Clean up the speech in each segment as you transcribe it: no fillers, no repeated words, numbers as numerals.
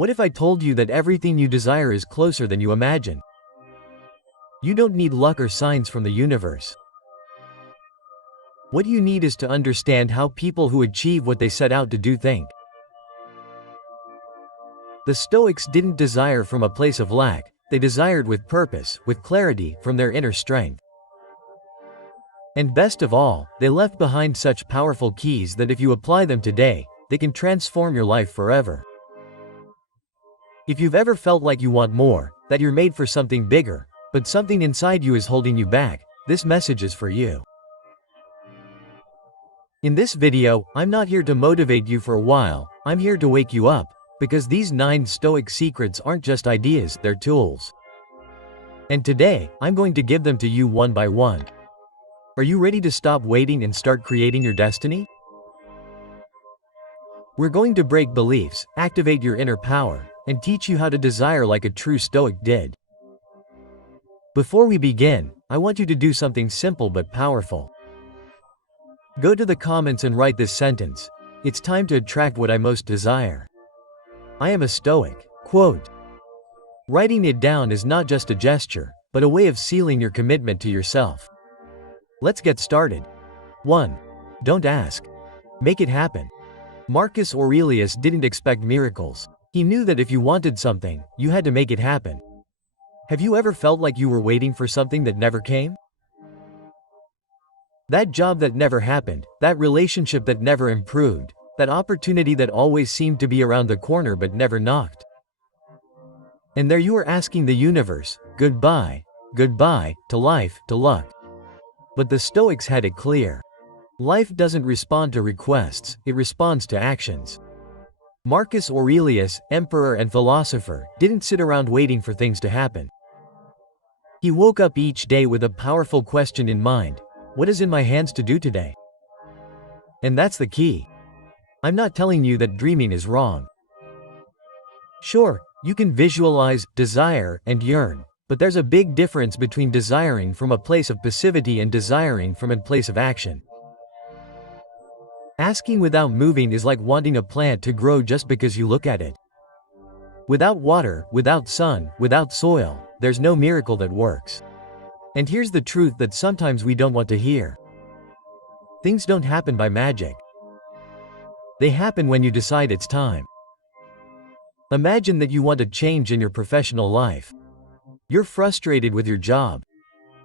What if I told you that everything you desire is closer than you imagine? You don't need luck or signs from the universe. What you need is to understand how people who achieve what they set out to do think. The Stoics didn't desire from a place of lack, they desired with purpose, with clarity, from their inner strength. And best of all, they left behind such powerful keys that if you apply them today, they can transform your life forever. If you've ever felt like you want more, that you're made for something bigger, but something inside you is holding you back, this message is for you. In this video, I'm not here to motivate you for a while, I'm here to wake you up, because these 9 Stoic secrets aren't just ideas, they're tools. And today, I'm going to give them to you one by one. Are you ready to stop waiting and start creating your destiny? We're going to break beliefs, activate your inner power, and teach you how to desire like a true Stoic did. Before we begin, I want you to do something simple but powerful. Go to the comments and write this sentence: "It's time to attract what I most desire. I am a Stoic." Quote. Writing it down is not just a gesture, but a way of sealing your commitment to yourself. Let's get started. 1. Don't ask. Make it happen. Marcus Aurelius didn't expect miracles. He knew that if you wanted something, you had to make it happen. Have you ever felt like you were waiting for something that never came? That job that never happened, that relationship that never improved, that opportunity that always seemed to be around the corner but never knocked. And there you are asking the universe, goodbye, goodbye, to life, to luck. But the Stoics had it clear. Life doesn't respond to requests, it responds to actions. Marcus Aurelius, emperor and philosopher, didn't sit around waiting for things to happen. He woke up each day with a powerful question in mind: what is in my hands to do today? And that's the key. I'm not telling you that dreaming is wrong. Sure, you can visualize, desire, and yearn, but there's a big difference between desiring from a place of passivity and desiring from a place of action. Asking without moving is like wanting a plant to grow just because you look at it. Without water, without sun, without soil, there's no miracle that works. And here's the truth that sometimes we don't want to hear. Things don't happen by magic. They happen when you decide it's time. Imagine that you want a change in your professional life. You're frustrated with your job.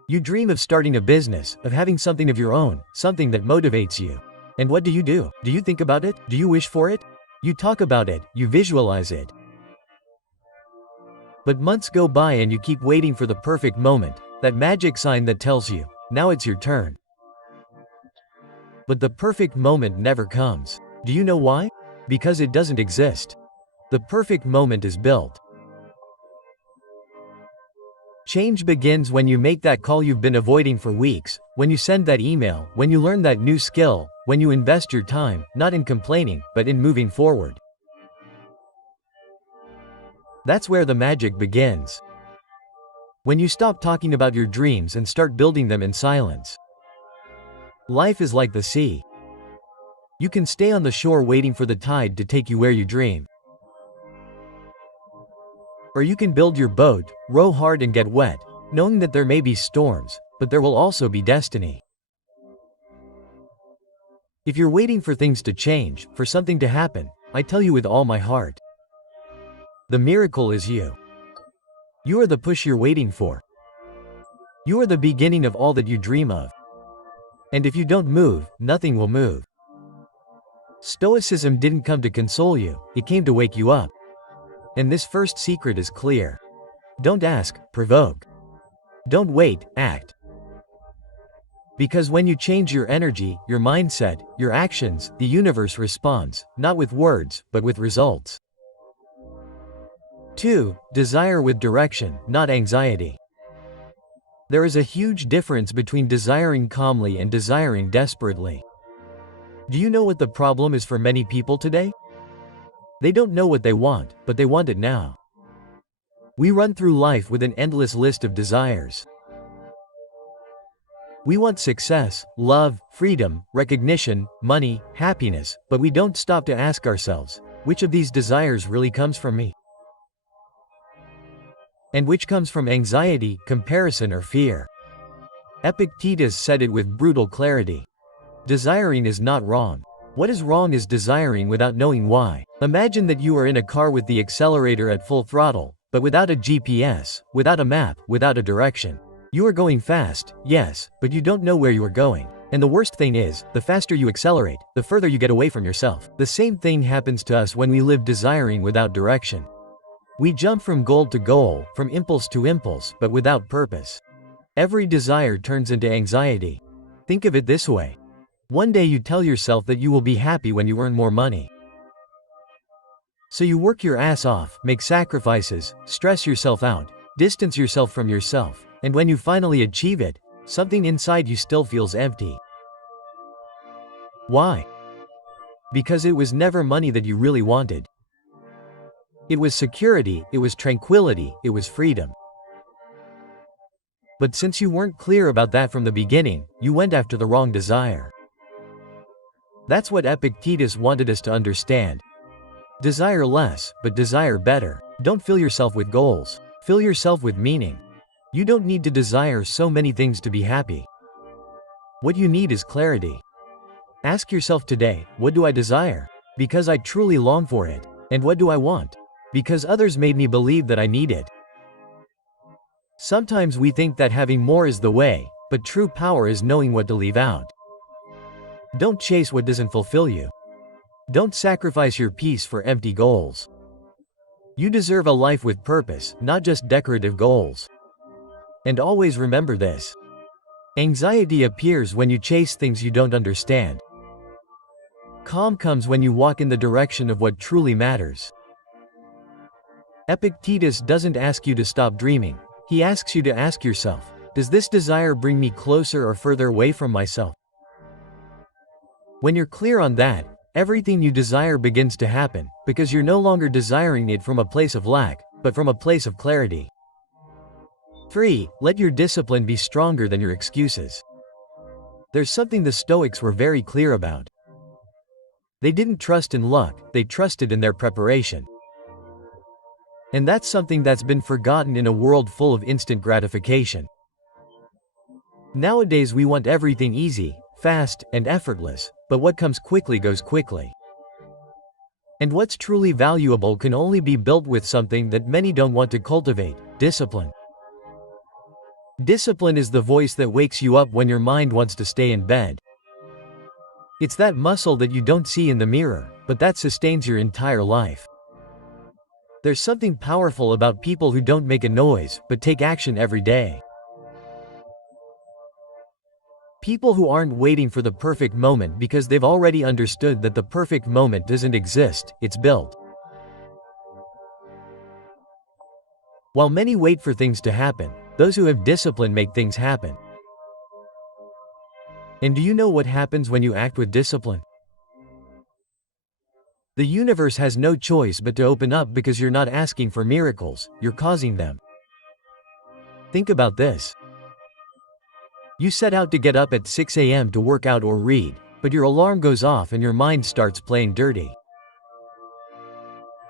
You dream of starting a business, of having something of your own, something that motivates you. And what do? Do you think about it? Do you wish for it? You talk about it, you visualize it. But months go by and you keep waiting for the perfect moment, that magic sign that tells you, now it's your turn. But the perfect moment never comes. Do you know why? Because it doesn't exist. The perfect moment is built. Change begins when you make that call you've been avoiding for weeks, when you send that email, when you learn that new skill, when you invest your time, not in complaining, but in moving forward. That's where the magic begins. When you stop talking about your dreams and start building them in silence. Life is like the sea. You can stay on the shore waiting for the tide to take you where you dream. Or you can build your boat, row hard and get wet, knowing that there may be storms, but there will also be destiny. If you're waiting for things to change, for something to happen, I tell you with all my heart, the miracle is you. You are the push you're waiting for. You are the beginning of all that you dream of. And if you don't move, nothing will move. Stoicism didn't come to console you, it came to wake you up. And this first secret is clear. Don't ask, provoke. Don't wait, act. Because when you change your energy, your mindset, your actions, the universe responds, not with words, but with results. 2. Desire with direction, not anxiety. There is a huge difference between desiring calmly and desiring desperately. Do you know what the problem is for many people today? They don't know what they want, but they want it now. We run through life with an endless list of desires. We want success, love, freedom, recognition, money, happiness, but we don't stop to ask ourselves, which of these desires really comes from me? and which comes from anxiety, comparison, or fear. Epictetus said it with brutal clarity. Desiring is not wrong. What is wrong is desiring without knowing why. Imagine that you are in a car with the accelerator at full throttle, but without a GPS, without a map, without a direction. You are going fast, yes, but you don't know where you are going. And the worst thing is, the faster you accelerate, the further you get away from yourself. The same thing happens to us when we live desiring without direction. We jump from goal to goal, from impulse to impulse, but without purpose. Every desire turns into anxiety. Think of it this way. One day you tell yourself that you will be happy when you earn more money. So you work your ass off, make sacrifices, stress yourself out, distance yourself from yourself, and when you finally achieve it, something inside you still feels empty. Why? Because it was never money that you really wanted. It was security, it was tranquility, it was freedom. But since you weren't clear about that from the beginning, you went after the wrong desire. That's what Epictetus wanted us to understand. Desire less, but desire better. Don't fill yourself with goals. Fill yourself with meaning. You don't need to desire so many things to be happy. What you need is clarity. Ask yourself today, what do I desire? Because I truly long for it. And what do I want? Because others made me believe that I need it. Sometimes we think that having more is the way, but true power is knowing what to leave out. Don't chase what doesn't fulfill you. Don't sacrifice your peace for empty goals. You deserve a life with purpose, not just decorative goals. And always remember this. Anxiety appears when you chase things you don't understand. Calm comes when you walk in the direction of what truly matters. Epictetus doesn't ask you to stop dreaming. He asks you to ask yourself, does this desire bring me closer or further away from myself? When you're clear on that, everything you desire begins to happen, because you're no longer desiring it from a place of lack, but from a place of clarity. 3. Let your discipline be stronger than your excuses. There's something the Stoics were very clear about. They didn't trust in luck, they trusted in their preparation. And that's something that's been forgotten in a world full of instant gratification. Nowadays we want everything easy, fast, and effortless, but what comes quickly goes quickly. And what's truly valuable can only be built with something that many don't want to cultivate: discipline. Discipline is the voice that wakes you up when your mind wants to stay in bed. It's that muscle that you don't see in the mirror, but that sustains your entire life. There's something powerful about people who don't make a noise, but take action every day. People who aren't waiting for the perfect moment because they've already understood that the perfect moment doesn't exist, it's built. While many wait for things to happen, those who have discipline make things happen. And do you know what happens when you act with discipline? The universe has no choice but to open up because you're not asking for miracles, you're causing them. Think about this. You set out to get up at 6 a.m. to work out or read, but your alarm goes off and your mind starts playing dirty.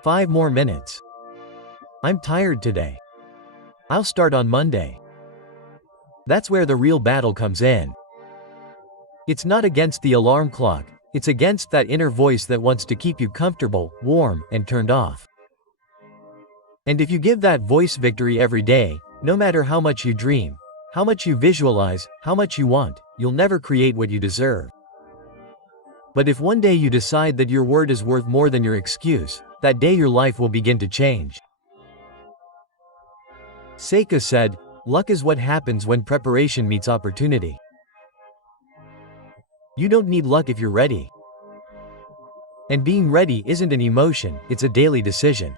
5 more minutes. I'm tired today. I'll start on Monday. That's where the real battle comes in. It's not against the alarm clock, it's against that inner voice that wants to keep you comfortable, warm, and turned off. And if you give that voice victory every day, no matter how much you dream, how much you visualize, how much you want, you'll never create what you deserve. But if one day you decide that your word is worth more than your excuse, that day your life will begin to change. Seneca said, "Luck is what happens when preparation meets opportunity." You don't need luck if you're ready. And being ready isn't an emotion, it's a daily decision.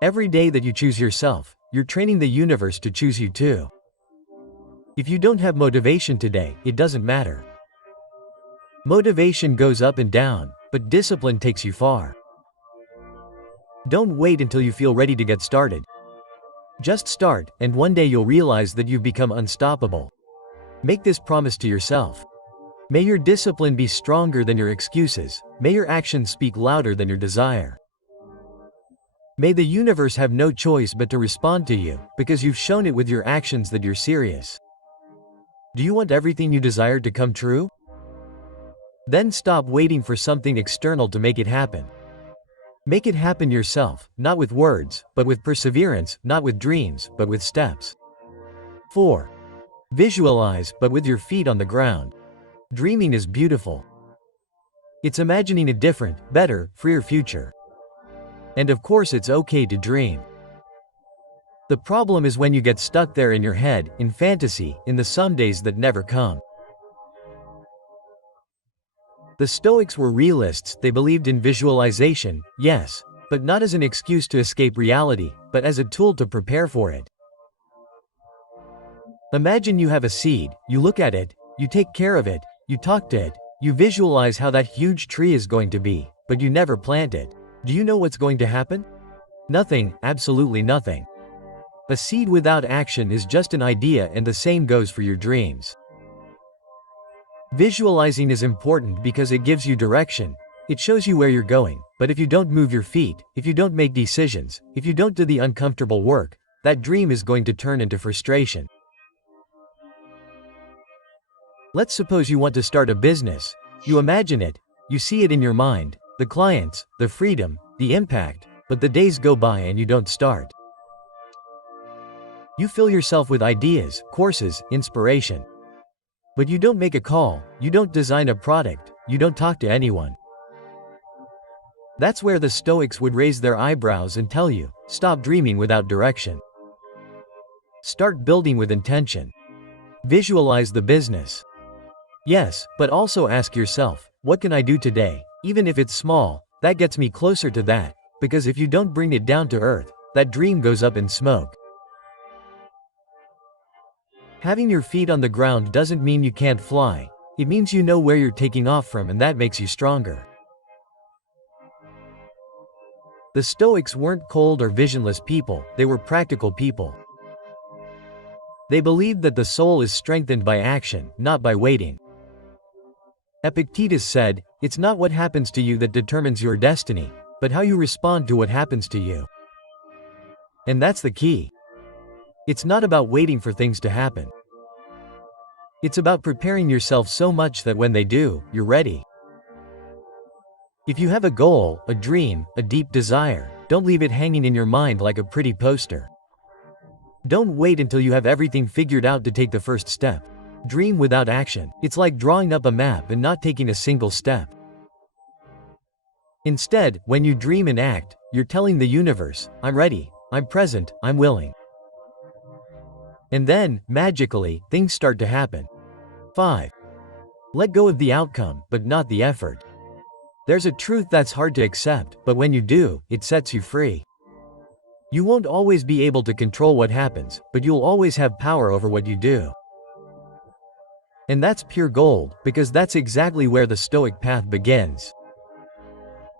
Every day that you choose yourself, you're training the universe to choose you too. If you don't have motivation today, it doesn't matter. Motivation goes up and down, but discipline takes you far. Don't wait until you feel ready to get started. Just start, and one day you'll realize that you've become unstoppable. Make this promise to yourself. May your discipline be stronger than your excuses. May your actions speak louder than your desire. May the universe have no choice but to respond to you, because you've shown it with your actions that you're serious. Do you want everything you desire to come true? Then stop waiting for something external to make it happen. Make it happen yourself, not with words, but with perseverance, not with dreams, but with steps. 4. Visualize, but with your feet on the ground. Dreaming is beautiful. It's imagining a different, better, freer future. And of course it's okay to dream. The problem is when you get stuck there in your head, in fantasy, in the somedays that never come. The Stoics were realists. They believed in visualization, yes, but not as an excuse to escape reality, but as a tool to prepare for it. Imagine you have a seed, you look at it, you take care of it, you talk to it, you visualize how that huge tree is going to be, but you never plant it. Do you know what's going to happen? Nothing, absolutely nothing. A seed without action is just an idea, and the same goes for your dreams. Visualizing is important because it gives you direction, it shows you where you're going, but if you don't move your feet, if you don't make decisions, if you don't do the uncomfortable work, that dream is going to turn into frustration. Let's suppose you want to start a business. You imagine it, you see it in your mind, the clients, the freedom, the impact, but the days go by and you don't start. You fill yourself with ideas, courses, inspiration. But you don't make a call, you don't design a product, you don't talk to anyone. That's where the Stoics would raise their eyebrows and tell you, stop dreaming without direction. Start building with intention. Visualize the business. Yes, but also ask yourself, what can I do today, even if it's small, that gets me closer to that, because if you don't bring it down to earth, that dream goes up in smoke. Having your feet on the ground doesn't mean you can't fly, it means you know where you're taking off from, and that makes you stronger. The Stoics weren't cold or visionless people, they were practical people. They believed that the soul is strengthened by action, not by waiting. Epictetus said, "It's not what happens to you that determines your destiny, but how you respond to what happens to you." And that's the key. It's not about waiting for things to happen. It's about preparing yourself so much that when they do, you're ready. If you have a goal, a dream, a deep desire, don't leave it hanging in your mind like a pretty poster. Don't wait until you have everything figured out to take the first step. Dream without action. It's like drawing up a map and not taking a single step. Instead, when you dream and act, you're telling the universe, I'm ready, I'm present, I'm willing. And then, magically, things start to happen. 5. Let go of the outcome, but not the effort. There's a truth that's hard to accept, but when you do, it sets you free. You won't always be able to control what happens, but you'll always have power over what you do. And that's pure gold, because that's exactly where the Stoic path begins.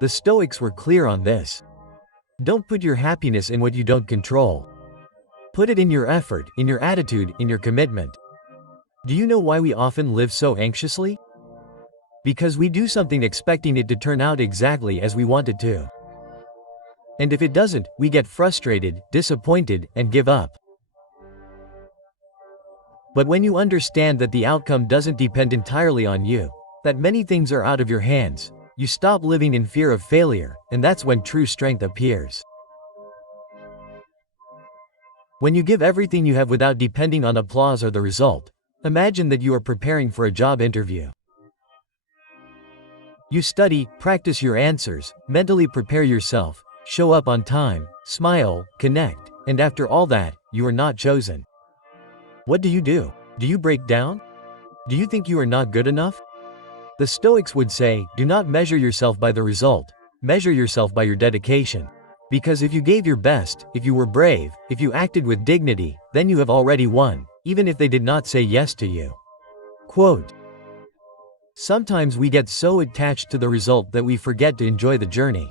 The Stoics were clear on this. Don't put your happiness in what you don't control. Put it in your effort, in your attitude, in your commitment. Do you know why we often live so anxiously? Because we do something expecting it to turn out exactly as we want it to. And if it doesn't, we get frustrated, disappointed, and give up. But when you understand that the outcome doesn't depend entirely on you, that many things are out of your hands, you stop living in fear of failure, and that's when true strength appears. When you give everything you have without depending on applause or the result, imagine that you are preparing for a job interview. You study, practice your answers, mentally prepare yourself, show up on time, smile, connect, and after all that, you are not chosen. What do? Do you break down? Do you think you are not good enough? The Stoics would say, do not measure yourself by the result, measure yourself by your dedication. Because if you gave your best, if you were brave, if you acted with dignity, then you have already won, even if they did not say yes to you. Quote, sometimes we get so attached to the result that we forget to enjoy the journey.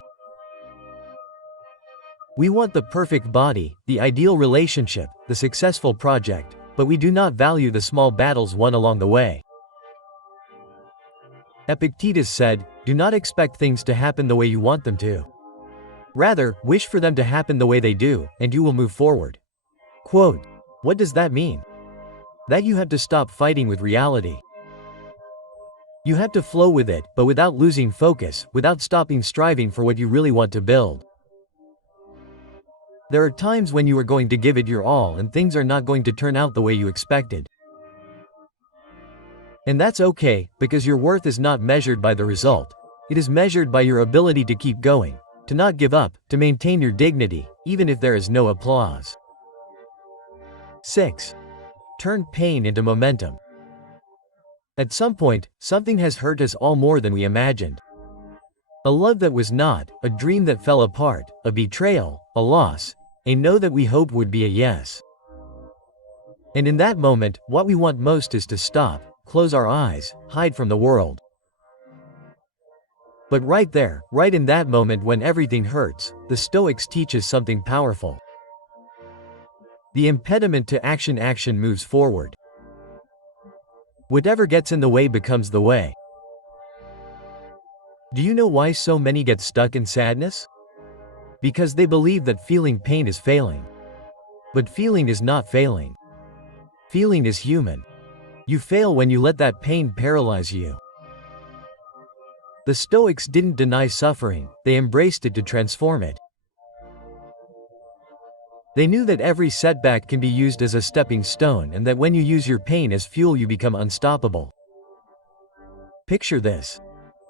We want the perfect body, the ideal relationship, the successful project, but we do not value the small battles won along the way. Epictetus said, do not expect things to happen the way you want them to. Rather, wish for them to happen the way they do, and you will move forward. Quote. What does that mean? That you have to stop fighting with reality. You have to flow with it, but without losing focus, without stopping striving for what you really want to build. There are times when you are going to give it your all and things are not going to turn out the way you expected. And that's okay, because your worth is not measured by the result. It is measured by your ability to keep going, to not give up, to maintain your dignity, even if there is no applause. 6. Turn pain into momentum. At some point, something has hurt us all more than we imagined. A love that was not, a dream that fell apart, a betrayal, a loss, a no that we hoped would be a yes. And in that moment, what we want most is to stop, close our eyes, hide from the world. But right there, right in that moment when everything hurts, the Stoics teach us something powerful. The impediment to action moves forward. Whatever gets in the way becomes the way. Do you know why so many get stuck in sadness? Because they believe that feeling pain is failing. But feeling is not failing. Feeling is human. You fail when you let that pain paralyze you. The Stoics didn't deny suffering, they embraced it to transform it. They knew that every setback can be used as a stepping stone and that when you use your pain as fuel you become unstoppable. Picture this.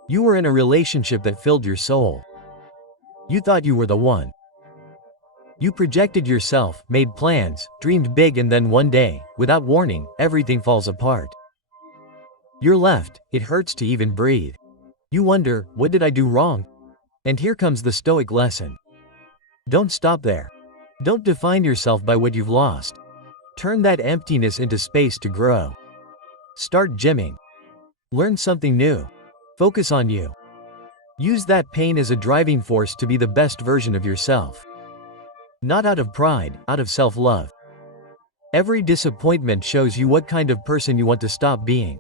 You were in a relationship that filled your soul. You thought you were the one. You projected yourself, made plans, dreamed big, and then one day, without warning, everything falls apart. You're left, it hurts to even breathe. You wonder, what did I do wrong? And here comes the Stoic lesson. Don't stop there. Don't define yourself by what you've lost. Turn that emptiness into space to grow. Start gymming. Learn something new. Focus on you. Use that pain as a driving force to be the best version of yourself. Not out of pride, out of self-love. Every disappointment shows you what kind of person you want to stop being.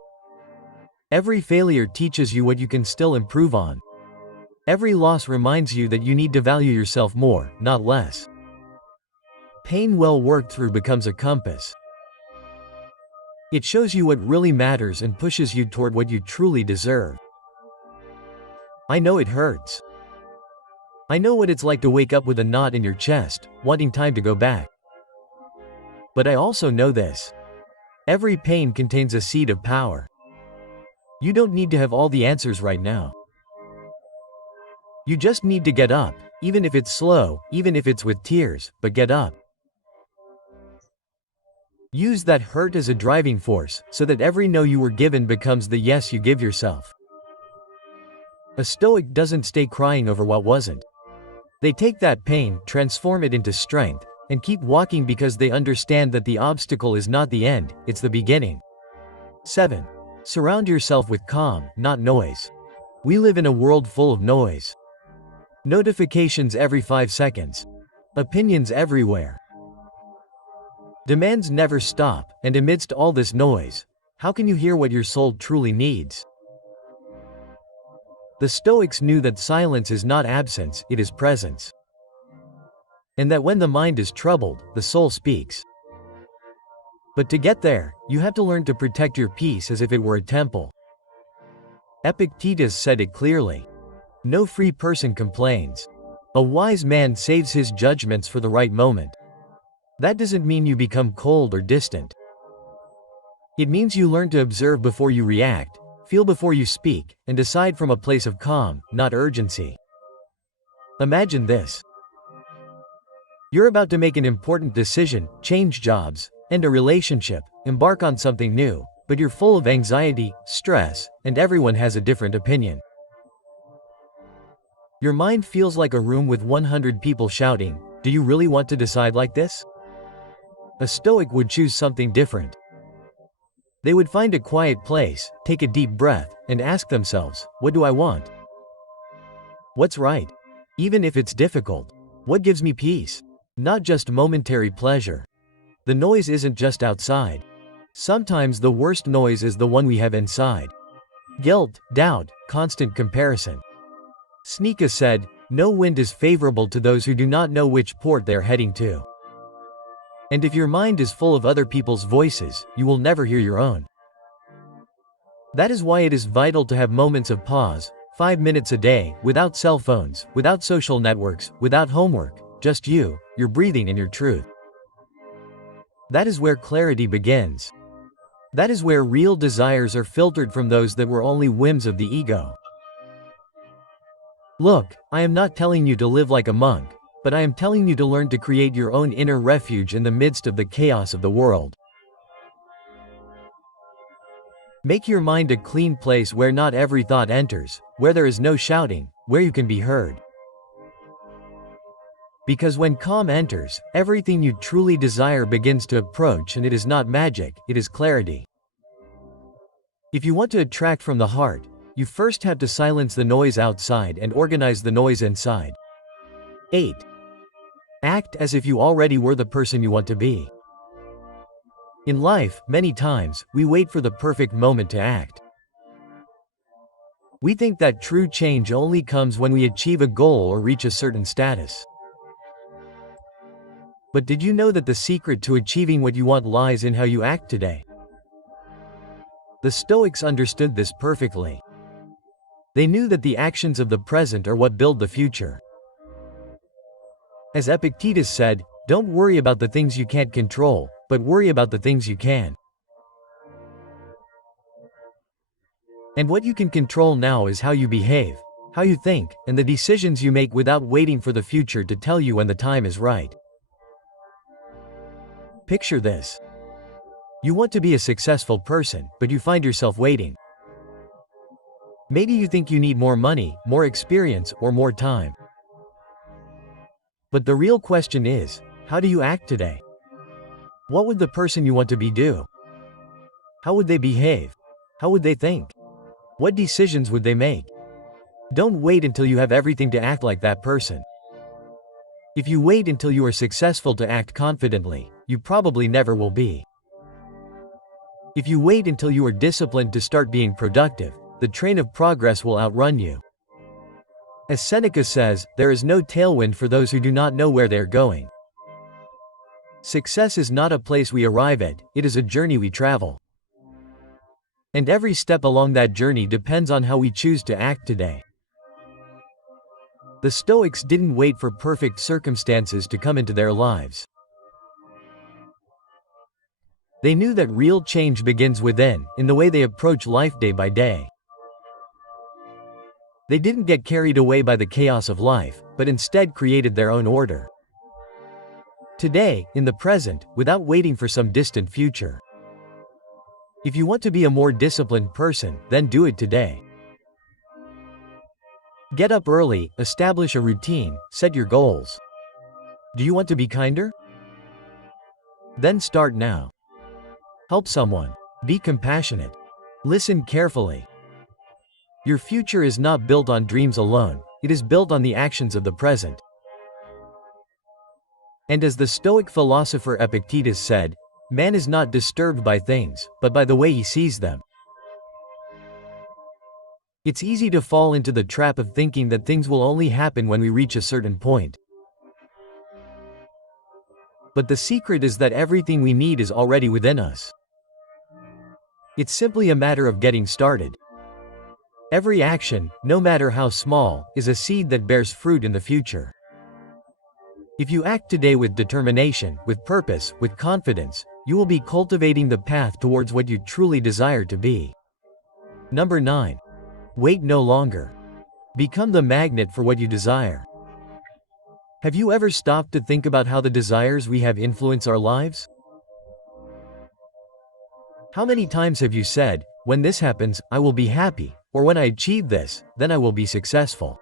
Every failure teaches you what you can still improve on. Every loss reminds you that you need to value yourself more, not less. Pain well worked through becomes a compass. It shows you what really matters and pushes you toward what you truly deserve. I know it hurts. I know what it's like to wake up with a knot in your chest, wanting time to go back. But I also know this. Every pain contains a seed of power. You don't need to have all the answers right now. You just need to get up, even if it's slow, even if it's with tears, but get up. Use that hurt as a driving force, so that every no you were given becomes the yes you give yourself. A Stoic doesn't stay crying over what wasn't. They take that pain, transform it into strength, and keep walking because they understand that the obstacle is not the end, it's the beginning. 7. Surround yourself with calm, not noise. We live in a world full of noise. Notifications every 5 seconds. Opinions everywhere. Demands never stop, and amidst all this noise, how can you hear what your soul truly needs? The Stoics knew that silence is not absence, it is presence. And that when the mind is troubled, the soul speaks. But to get there, you have to learn to protect your peace as if it were a temple. Epicteto said it clearly. No free person complains. A wise man saves his judgments for the right moment. That doesn't mean you become cold or distant. It means you learn to observe before you react, feel before you speak, and decide from a place of calm, not urgency. Imagine this. You're about to make an important decision, change jobs, end a relationship, embark on something new, but you're full of anxiety, stress, and everyone has a different opinion. Your mind feels like a room with 100 people shouting, "Do you really want to decide like this?" A Stoic would choose something different. They would find a quiet place, take a deep breath, and ask themselves, what do I want? What's right? Even if it's difficult. What gives me peace? Not just momentary pleasure. The noise isn't just outside. Sometimes the worst noise is the one we have inside. Guilt, doubt, constant comparison. Seneca said, No wind is favorable to those who do not know which port they are heading to. And if your mind is full of other people's voices, you will never hear your own. That is why it is vital to have moments of pause, 5 minutes a day, without cell phones, without social networks, without homework, just you, your breathing and your truth. That is where clarity begins. That is where real desires are filtered from those that were only whims of the ego. Look, I am not telling you to live like a monk, but I am telling you to learn to create your own inner refuge in the midst of the chaos of the world. Make your mind a clean place where not every thought enters, where there is no shouting, where you can be heard. Because when calm enters, everything you truly desire begins to approach, and it is not magic, it is clarity. If you want to attract from the heart, you first have to silence the noise outside and organize the noise inside. 8. Act as if you already were the person you want to be. In life, many times, we wait for the perfect moment to act. We think that true change only comes when we achieve a goal or reach a certain status. But did you know that the secret to achieving what you want lies in how you act today? The Stoics understood this perfectly. They knew that the actions of the present are what build the future. As Epicteto said, don't worry about the things you can't control, but worry about the things you can. And what you can control now is how you behave, how you think, and the decisions you make without waiting for the future to tell you when the time is right. Picture this. You want to be a successful person, but you find yourself waiting. Maybe you think you need more money, more experience, or more time. But the real question is, how do you act today? What would the person you want to be do? How would they behave? How would they think? What decisions would they make? Don't wait until you have everything to act like that person. If you wait until you are successful to act confidently, you probably never will be. If you wait until you are disciplined to start being productive, the train of progress will outrun you. As Seneca says, there is no tailwind for those who do not know where they are going. Success is not a place we arrive at, it is a journey we travel. And every step along that journey depends on how we choose to act today. The Stoics didn't wait for perfect circumstances to come into their lives. They knew that real change begins within, in the way they approach life day by day. They didn't get carried away by the chaos of life, but instead created their own order. Today, in the present, without waiting for some distant future. If you want to be a more disciplined person, then do it today. Get up early, establish a routine, set your goals. Do you want to be kinder? Then start now. Help someone. Be compassionate. Listen carefully. Your future is not built on dreams alone, it is built on the actions of the present. And as the Stoic philosopher Epictetus said, man is not disturbed by things, but by the way he sees them. It's easy to fall into the trap of thinking that things will only happen when we reach a certain point. But the secret is that everything we need is already within us. It's simply a matter of getting started. Every action, no matter how small, is a seed that bears fruit in the future. If you act today with determination, with purpose, with confidence, you will be cultivating the path towards what you truly desire to be. Number 9. Wait no longer. Become the magnet for what you desire. Have you ever stopped to think about how the desires we have influence our lives? How many times have you said, when this happens, I will be happy, or when I achieve this, then I will be successful?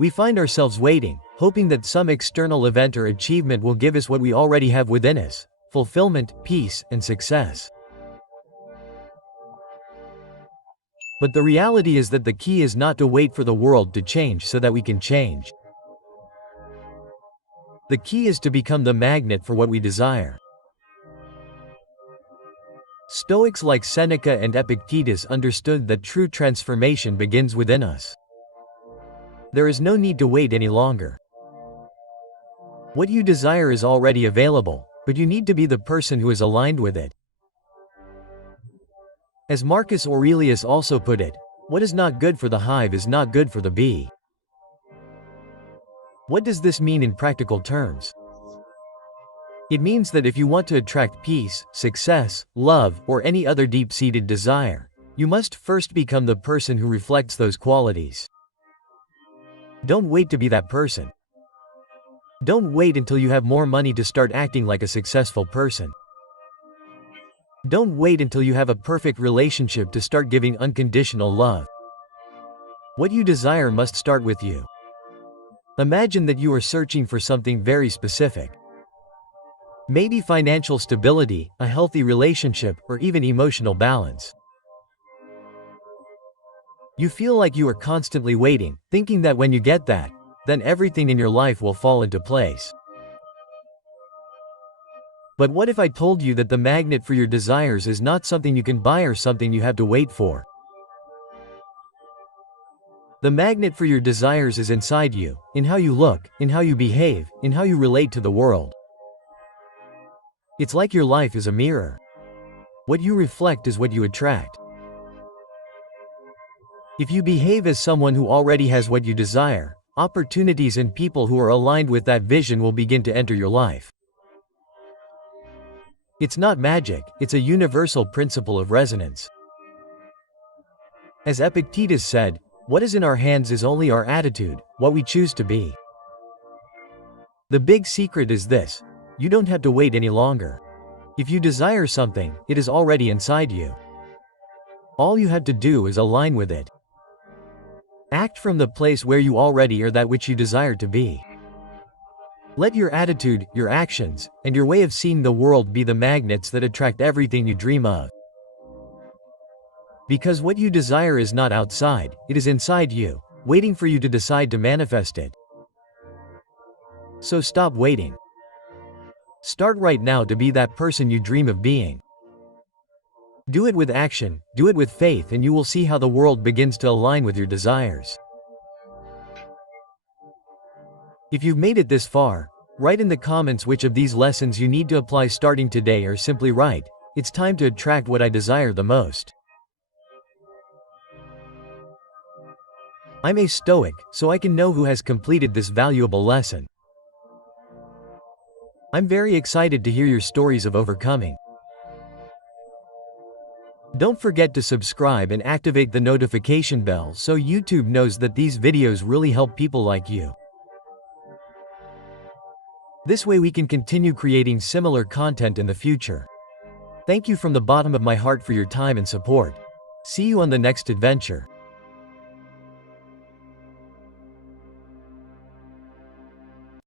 We find ourselves waiting, hoping that some external event or achievement will give us what we already have within us: fulfillment, peace, and success. But the reality is that the key is not to wait for the world to change so that we can change. The key is to become the magnet for what we desire. Stoics like Seneca and Epictetus understood that true transformation begins within us. There is no need to wait any longer. What you desire is already available, but you need to be the person who is aligned with it. As Marcus Aurelius also put it, what is not good for the hive is not good for the bee. What does this mean in practical terms? It means that if you want to attract peace, success, love, or any other deep-seated desire, you must first become the person who reflects those qualities. Don't wait to be that person. Don't wait until you have more money to start acting like a successful person. Don't wait until you have a perfect relationship to start giving unconditional love. What you desire must start with you. Imagine that you are searching for something very specific. Maybe financial stability, a healthy relationship, or even emotional balance. You feel like you are constantly waiting, thinking that when you get that, then everything in your life will fall into place. But what if I told you that the magnet for your desires is not something you can buy or something you have to wait for? The magnet for your desires is inside you, in how you look, in how you behave, in how you relate to the world. It's like your life is a mirror. What you reflect is what you attract. If you behave as someone who already has what you desire, opportunities and people who are aligned with that vision will begin to enter your life. It's not magic, it's a universal principle of resonance. As Epictetus said, what is in our hands is only our attitude, what we choose to be. The big secret is this: you don't have to wait any longer. If you desire something, it is already inside you. All you have to do is align with it. Act from the place where you already are that which you desire to be. Let your attitude, your actions, and your way of seeing the world be the magnets that attract everything you dream of. Because what you desire is not outside, it is inside you, waiting for you to decide to manifest it. So stop waiting. Start right now to be that person you dream of being. Do it with action, do it with faith, and you will see how the world begins to align with your desires. If you've made it this far, write in the comments which of these lessons you need to apply starting today, or simply write, "It's time to attract what I desire the most." I'm a Stoic, so I can know who has completed this valuable lesson. I'm very excited to hear your stories of overcoming. Don't forget to subscribe and activate the notification bell so YouTube knows that these videos really help people like you. This way we can continue creating similar content in the future. Thank you from the bottom of my heart for your time and support. See you on the next adventure.